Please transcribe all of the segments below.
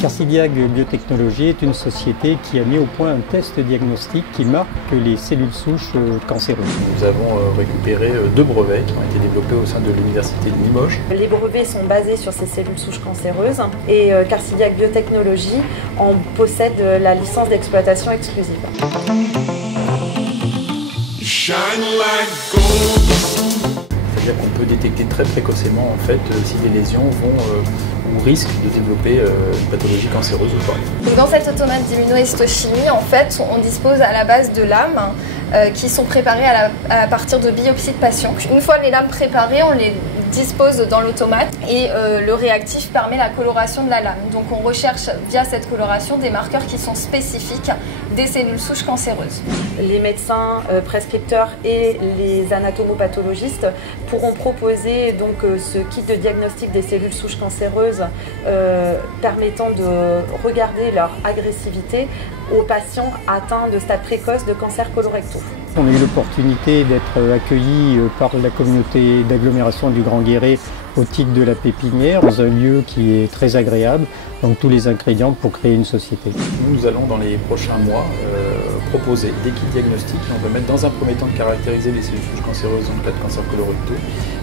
Carsidiag Biotechnologies est une société qui a mis au point un test diagnostique qui marque les cellules souches cancéreuses. Nous avons récupéré 2 brevets qui ont été développés au sein de l'Université de Limoges. Les brevets sont basés sur ces cellules souches cancéreuses et Carsidiag Biotechnologies en possède la licence d'exploitation exclusive. C'est-à-dire qu'on peut détecter très précocement en fait, si des lésions vont ou risquent de développer une pathologie cancéreuse ou pas. Donc dans cette automate d'immunohistochimie, en fait, on dispose à la base de lames qui sont préparées à partir de biopsies de patients. Une fois les lames préparées, on les dispose dans l'automate et le réactif permet la coloration de la lame. Donc on recherche via cette coloration des marqueurs qui sont spécifiques des cellules souches cancéreuses. Les médecins prescripteurs et les anatomopathologistes pourront proposer donc ce kit de diagnostic des cellules souches cancéreuses permettant de regarder leur agressivité aux patients atteints de stade précoce de cancer colorectaux. On a eu l'opportunité d'être accueillis par la communauté d'agglomération du Grand Guéret au titre de la pépinière, dans un lieu qui est très agréable, donc tous les ingrédients pour créer une société. Nous allons dans les prochains mois proposer des kits diagnostiques et on va mettre dans un premier temps de caractériser les cellules souches cancéreuses dans le cas de cancer colorectaux.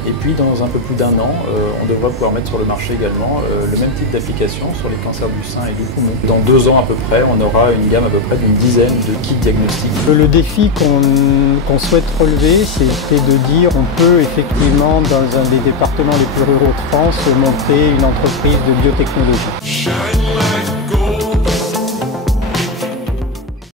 Et puis dans un peu plus d'1 an, on devra pouvoir mettre sur le marché également le même type d'application sur les cancers du sein et du poumon. Dans 2 ans à peu près, on aura une gamme à peu près d'une dizaine de kits diagnostiques. Le défi qu'on souhaite relever, c'était de dire on peut effectivement dans un des départements les plus ruraux de France monter une entreprise de biotechnologie.